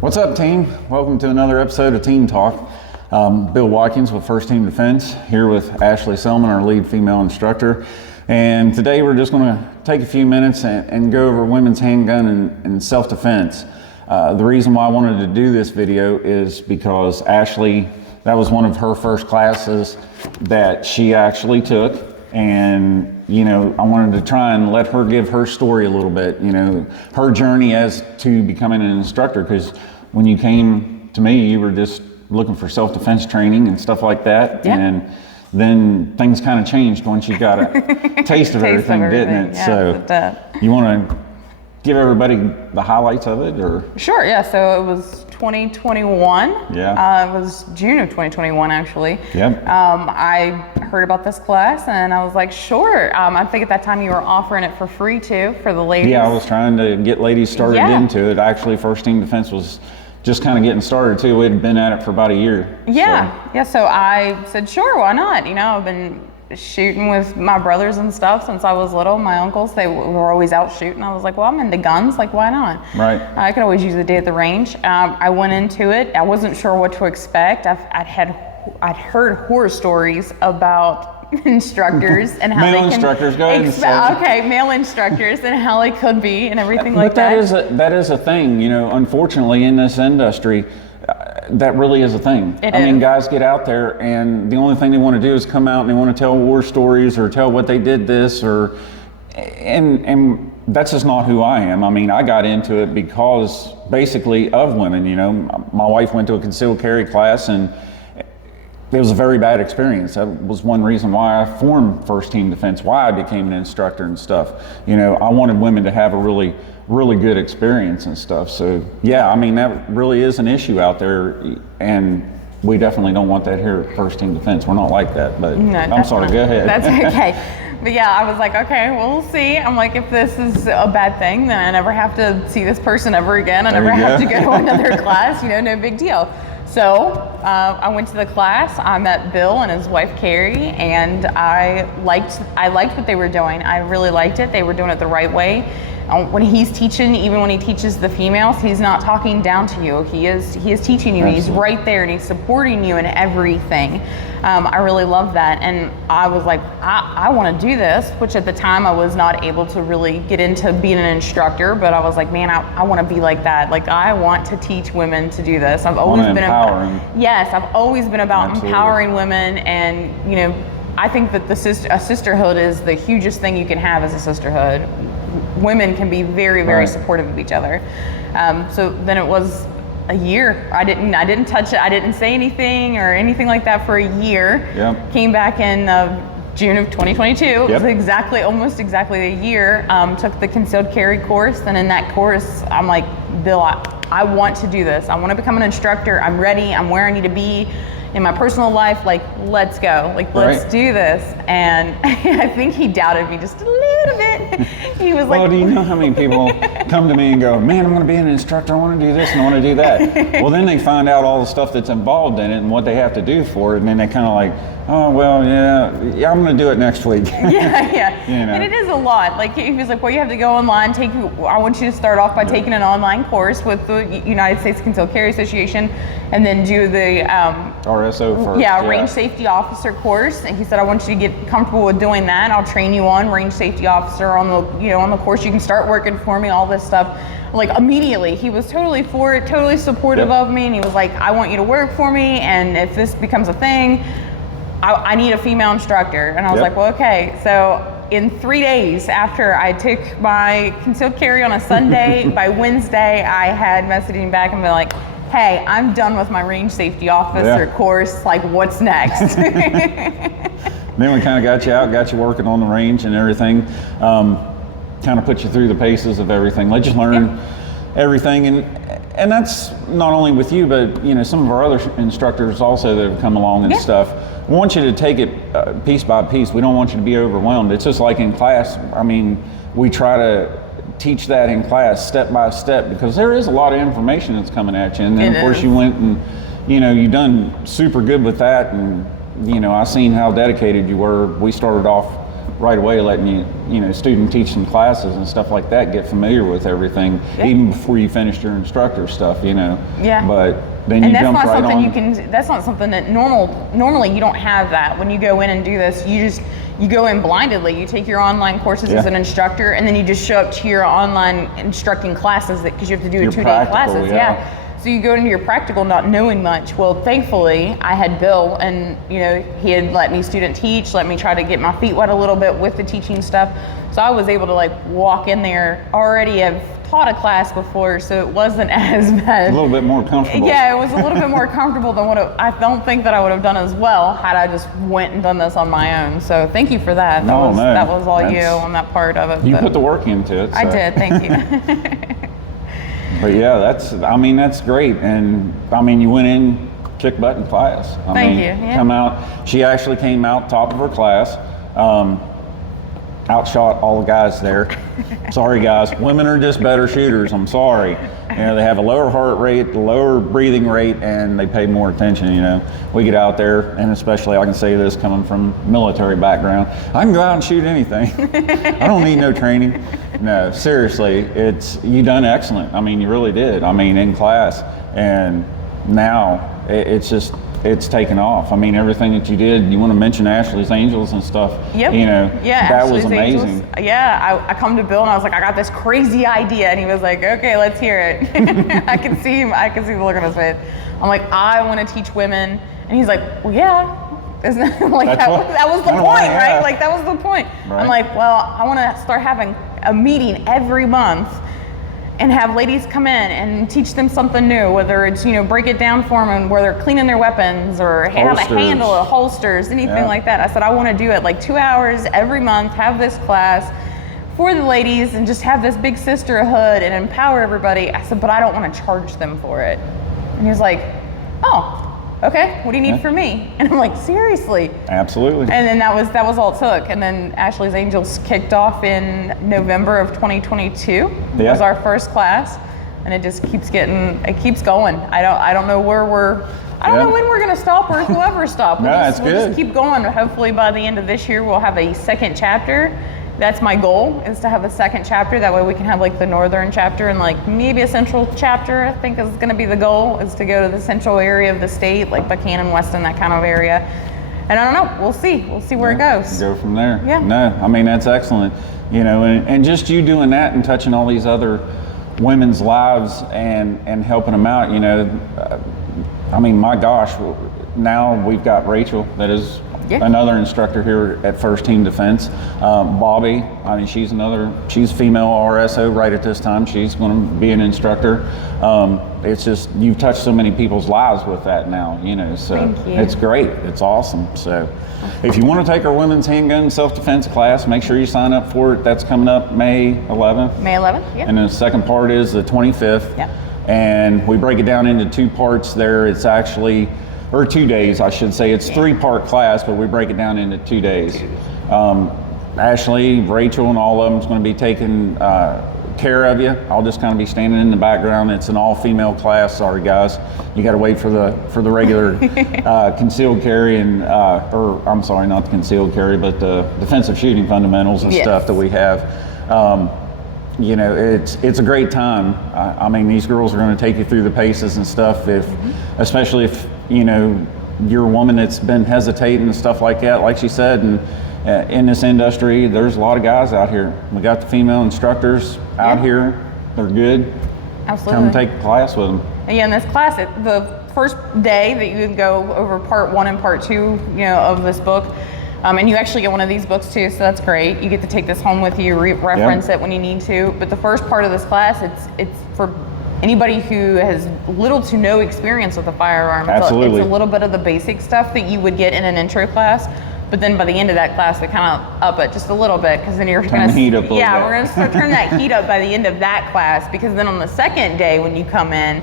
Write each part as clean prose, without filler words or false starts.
What's up, team? Welcome to another episode of Team Talk. Bill Watkins with First Team Defense, here with Ashley Selmon, our lead female instructor. And today we're just going to take a few minutes and go over women's handgun and self-defense. The reason why I wanted to do this video is because Ashley, that was one of her first classes that she actually took. And, you know, I wanted to try and let her give her story a little bit, you know, her journey as to becoming an instructor. Because when you came to me, you were just looking for self-defense training and stuff like that. Yeah. And then things kind of changed once you got a taste of everything, didn't it? Yeah, so you want to give everybody the highlights of it, or? Sure, yeah, so it was 2021. Yeah. It was June of 2021, actually. Yep. I heard about this class and I was like, sure. I think at that time you were offering it for free too, for the ladies. Yeah, I was trying to get ladies started into it. Actually, First Team Defense was just kind of getting started too. We had been at it for about a year. Yeah, so I said, sure, why not? You know, I've been shooting with my brothers and stuff since I was little. My uncles, they were always out shooting. I was like, well, I'm into guns, like why not? Right. I could always use a day at the range. I went into it. I wasn't sure what to expect. I'd heard horror stories about instructors and how male instructors, go ahead and say. Okay, male instructors and how they could be and everything like that. But that is a thing, you know, unfortunately in this industry, that really is a thing. I mean, guys get out there and the only thing they want to do is come out and they want to tell war stories or tell what they did this and that's just not who I am. I mean, I got into it because basically of women, you know. My wife went to a concealed carry class and it was a very bad experience. That was one reason why I formed First Team Defense, why I became an instructor and stuff. You know, I wanted women to have a really good experience and stuff. So yeah, I mean, that really is an issue out there, and we definitely don't want that here at First Team Defense. We're not like that, but no, I'm sorry, go ahead. That's okay. But yeah, I was like, okay, well, we'll see. I'm like, if this is a bad thing, then I never have to see this person ever again. I never have to go to another class, you know, no big deal. So I went to the class. I met Bill and his wife Carrie, and I liked what they were doing. I really liked it. They were doing it the right way. When he's teaching, even when he teaches the females, he's not talking down to you. He is teaching you. Absolutely. He's right there and he's supporting you in everything. I really love that, and I was like, I want to do this, which at the time I was not able to really get into being an instructor, but I was like, man, I want to be like that. Like, I want to teach women to do this. I've always been I've always been about Absolutely. Empowering women, and you know, I think that a sisterhood is the hugest thing you can have as a sisterhood. Women can be very, very supportive of each other. So then it was a year. I didn't touch it. I didn't say anything or anything like that for a year. Yep. Came back in June of 2022. Yep. It was almost exactly a year. Took the concealed carry course, and in that course, I'm like, Bill, I want to do this. I want to become an instructor. I'm ready. I'm where I need to be in my personal life. Like, let's go. Like, let's do this. And I think he doubted me just a little bit. He was like, well, do you know how many people come to me and go, man, I'm going to be an instructor. I want to do this and I want to do that. Well, then they find out all the stuff that's involved in it and what they have to do for it. And then they kind of like, oh, well, yeah, I'm going to do it next week. Yeah. You know? And it is a lot. Like, he was like, well, you have to go online, I want you to start off by taking an online course with the United States Concealed Carry Association, and then do the RSO first. Yeah, range safety officer course. And he said, I want you to get comfortable with doing that. I'll train you on range safety officer on the course. You can start working for me, all this stuff. Like, immediately, he was totally for it, totally supportive of me. And he was like, I want you to work for me. And if this becomes a thing, I need a female instructor. And I was like, well, okay. So in 3 days after I took my concealed carry on a Sunday, by Wednesday, I had messaging back and been like, hey, I'm done with my range safety officer course. Like, what's next? Then we kind of got you working on the range and everything. Kind of put you through the paces of everything. Let you learn everything. And that's not only with you, but you know, some of our other instructors also that have come along and stuff. We want you to take it piece by piece. We don't want you to be overwhelmed. It's just like in class. I mean, we try to teach that in class step by step, because there is a lot of information that's coming at you. And then of course you went and, you know, you done super good with that. And, you know, I seen how dedicated you were. We started off right away letting student teach some classes and stuff like that, get familiar with everything, even before you finished your instructor stuff, Yeah. But then you jump right on. That's not something that normally you don't have that. When you go in and do this, you go in blindedly. You take your online courses as an instructor, and then you just show up to your online instructing classes because you have to do a 2-day classes. Yeah. So you go into your practical not knowing much. Well, thankfully, I had Bill, and he had let me student teach, let me try to get my feet wet a little bit with the teaching stuff. So I was able to walk in there, already have taught a class before, so it wasn't as bad. A little bit more comfortable. Yeah, it was a little bit more comfortable than I don't think that I would have done as well had I just went and done this on my own. So thank you for that. That was all you on that part of it. You put the work into it. So. I did, thank you. But yeah, that's great. And you went in, kick butt in class. Thank you. Yeah. Come out. She actually came out top of her class. Outshot all the guys there. Sorry guys, women are just better shooters. I'm sorry. They have a lower heart rate, lower breathing rate, and they pay more attention. We get out there, and especially I can say this coming from military background, I can go out and shoot anything. I don't need no training. No, seriously, you done excellent. You really did. In class, and now it's taken off. Everything that you did. You want to mention Ashley's Angels and stuff. Yep. That Ashley's was amazing. Angels. Yeah, I come to Bill and I was like, I got this crazy idea, and he was like, okay, let's hear it. I can see him. I can see the look on his face. I'm like, I want to teach women, and he's like, well, yeah. Isn't that that was the point, right? That was the point. Right. I'm like, well, I want to start having a meeting every month and have ladies come in and teach them something new, whether it's, break it down for them and where they're cleaning their weapons or how to handle it, holsters, anything like that. I said, I want to do it 2 hours every month, have this class for the ladies and just have this big sisterhood and empower everybody. I said, but I don't want to charge them for it. And he was like, oh, okay, what do you need from me? And I'm like, seriously? Absolutely. And then that was all it took. And then Ashley's Angels kicked off in November of 2022. It was our first class, and it just keeps going. I don't know where I don't know when we're gonna stop or if we'll ever stop. We'll just keep going. Hopefully by the end of this year we'll have a second chapter. That's my goal, is to have a second chapter. That way we can have the northern chapter and maybe a central chapter. I think is going to be the goal, is to go to the central area of the state, like Buchanan, Weston, that kind of area. And I don't know. We'll see. We'll see where it goes. Go from there. Yeah. No, that's excellent. And just you doing that and touching all these other women's lives and helping them out. My gosh, now we've got Rachel that is. Yeah. Another instructor here at First Team Defense. Bobby, she's female RSO right at this time. She's going to be an instructor. It's just, you've touched so many people's lives with that now, so it's great. It's awesome. So if you want to take our women's handgun self-defense class, make sure you sign up for it. That's coming up May 11th. May 11th, yeah. And then the second part is the 25th. Yeah. And we break it down into 2 parts there. It's actually, or 2 days, I should say. It's 3-part class, but we break it down into 2 days. Ashley, Rachel, and all of them is going to be taking care of you. I'll just kind of be standing in the background. It's an all-female class. Sorry, guys. You got to wait for the regular concealed carry and, or I'm sorry, not the concealed carry, but the defensive shooting fundamentals and stuff that we have. It's a great time. These girls are going to take you through the paces and stuff. Especially if you're a woman that's been hesitating and stuff like that. Like she said, and in this industry, there's a lot of guys out here. We got the female instructors out here. They're good. Absolutely. Come take a class with them. Yeah, in this class, the first day that you go over part 1 and part 2, of this book. And you actually get one of these books too, so that's great. You get to take this home with you, reference it when you need to. But the first part of this class, it's for anybody who has little to no experience with a firearm. Absolutely. It's a little bit of the basic stuff that you would get in an intro class. But then by the end of that class, we kind of up it just a little bit, because then you're going to heat up a little bit. we're going to start turning that heat up by the end of that class, because then on the second day when you come in,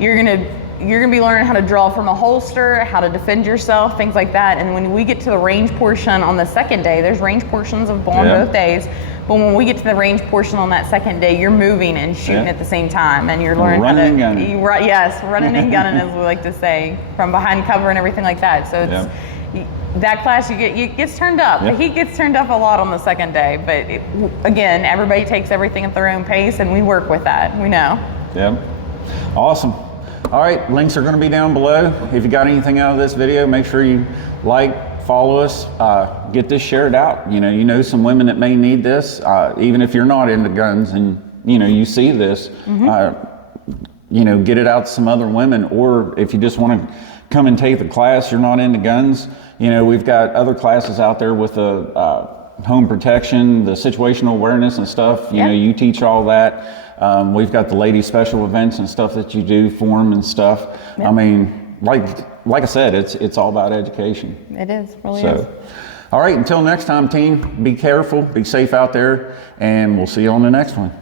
you're going to be learning how to draw from a holster, how to defend yourself, things like that. And when we get to the range portion on the second day, there's range portions on both days. But when we get to the range portion on that second day, you're moving and shooting at the same time, and you're learning running how to running and gunning, as we like to say, from behind cover and everything like that. So it's that class it gets turned up. Yeah. The heat gets turned up a lot on the second day, but again, everybody takes everything at their own pace, and we work with that. We know. Yep. Awesome. All right, links are going to be down below. If you got anything out of this video, make sure you like, follow us, get this shared out. You know some women that may need this, even if you're not into guns and you see this. Get it out to some other women, or if you just want to come and take the class, you're not into guns, we've got other classes out there with the home protection, the situational awareness and stuff. You teach all that. We've got the lady special events and stuff that you do for them and stuff. I mean, like I said, it's all about education. It is, really is. All right, until next time, team, be careful, be safe out there, and we'll see you on the next one.